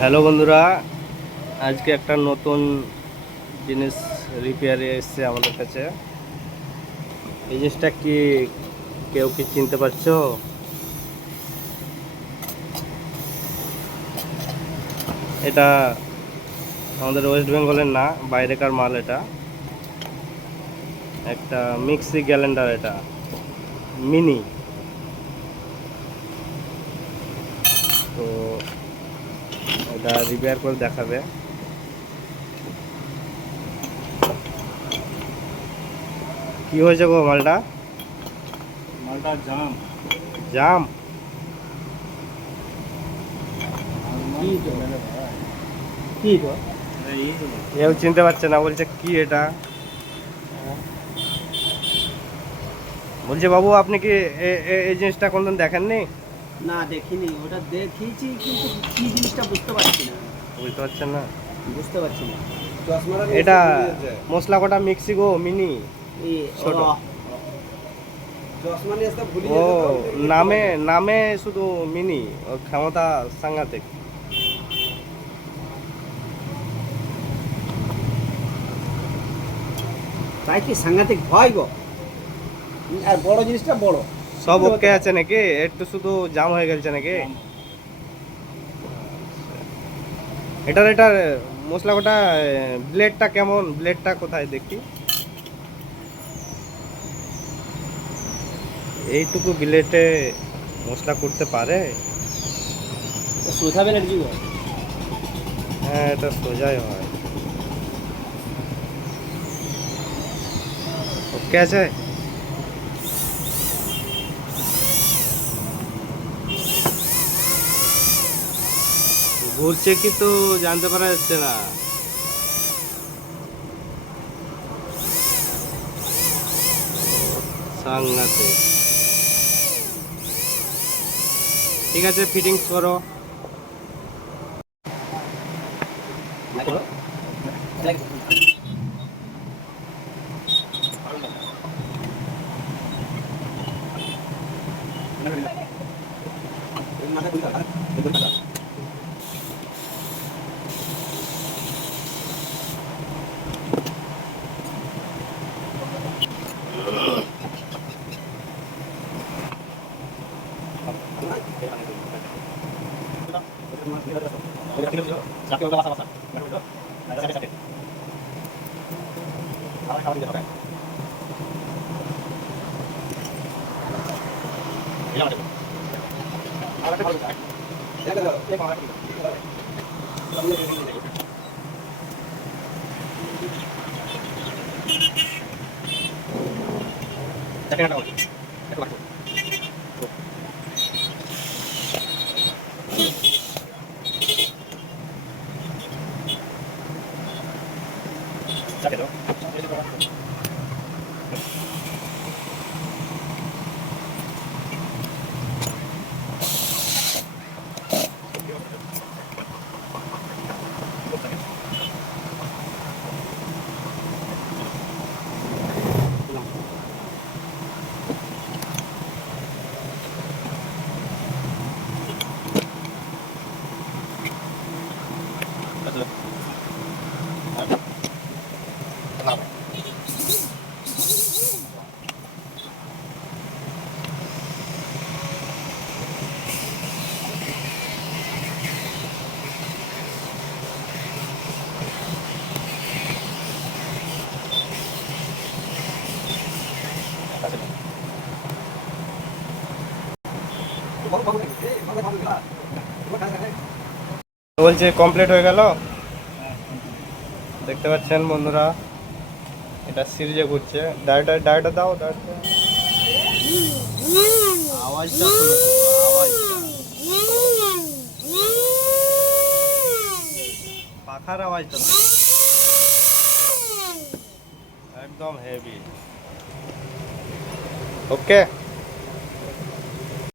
Hello বন্ধুরা, আজকে একটা নতুন জিনিস রিপেয়ারে এসছে আমাদের কাছে। এই জিনিসটা কি কেউ কি চিনতে পারছো? এটা আমাদের ওয়েস্ট বেঙ্গলের না, বাইরেকার মাল। এটা একটা মিক্সি গ্যালেন্ডার, এটা মিনি। তো এটা রিপেয়ার করে দেখাবে। কি হয়েছে গো মালটা? মালটা জাম। জাম? কি তো কি গো? এই তো কেউ চিনতে পারছে না, বলছে কি এটা। বলছে বাবু আপনি কি এই জিনিসটা কোনদিন দেখেননি? না দেখিনি, ওটা দেখিয়েছি কিন্তু কি জিনিসটা বুঝতে পারছি না। বুঝতে পারছেন না? বুঝতে পারছি না। এটা মশলা কটা মিক্সি গো, মিনি। এই ছোট। ও ও নামে নামে শুধু মিনি, ওর ক্ষমতা সাংঘাতিক। তাই কি সাংঘাতিক ভয় গো? আর বড় জিনিসটা বড়। সব ওকে আছে নাকি? একটু শুধু জাম হয়ে গেছে নাকি? এটার মশলা কটা, ব্লেডটা কেমন? ব্লেডটা কোথায় দেখি? এইটুকু ব্লেডে মশলা করতে পারে? সোজা বেলার জি গো। হ্যাঁ, এটা সোজাই হয়। ওকে আছে। ঘুরছে কি তো জানতে পারা যাচ্ছে না। সাংঘাতিক। ঠিক আছে, ফিটিংস করো। বলছে কমপ্লিট হয়ে গেল। দেখতে পাচ্ছেন বন্ধুরা, এটা সিরিজে ঘুরছে। ডায়োডটা দাও, ডায়োডটা। আওয়াজটা শোনো, আওয়াজটা পাখার আওয়াজটা একদম হেভি। ওকে।